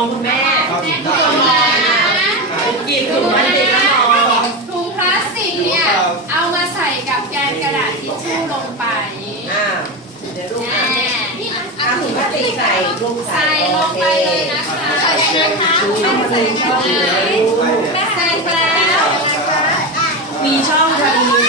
องคุณแม่ถุงละถุงกีบถุงนละน้ถุงพลาสติกเนี่ยเอามาใส่กับแกนกระดาษทิชชู่ลงไปอ่าเดี๋ยวลูกอะนี่อะถุงพลาสติกใส่ลงใส่ลงไปเลยนะคะใส่นะคะใส่แล้วมีช่องค่ะนี้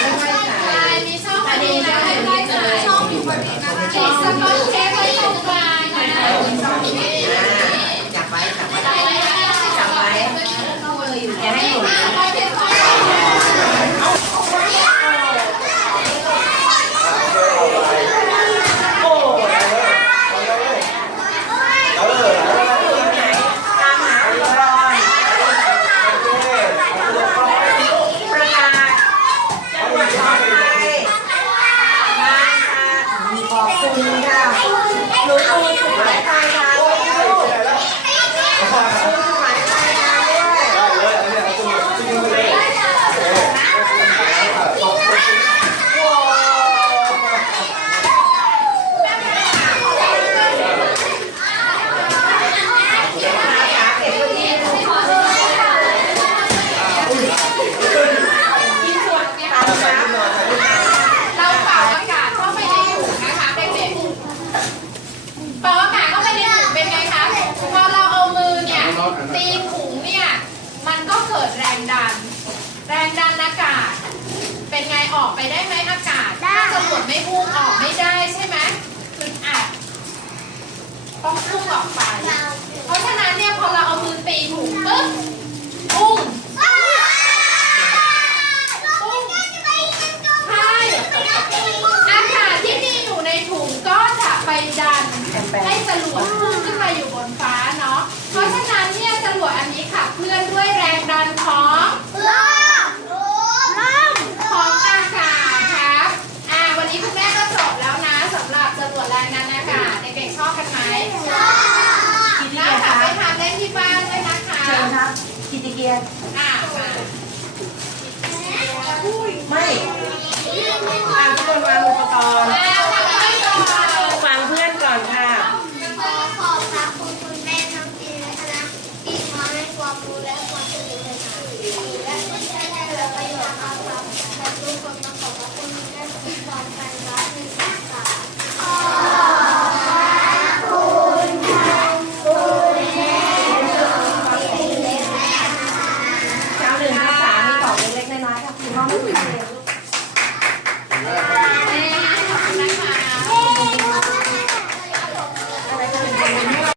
ตีถุงเนี่ย มันก็เกิดแรงดัน แรงดันอากาศ เป็นไงออกไปได้ไหมอากาศถ้าจรวดไม่พุ่งออกไม่ได้ใช่ไหมมืออัดต้องพุ่งออกไป เพราะฉะนั้นเนี่ยพอเราเอามือตีถุงปึ๊บพุ่งใช่อากาศที่มีอยู่ในถุงก็จะไปดัน กิติเกียรติคะทำเล่นที่บ้านด้วยนะคะเชิญครับกิติเกียรติอ่าไม่ Vamos ver.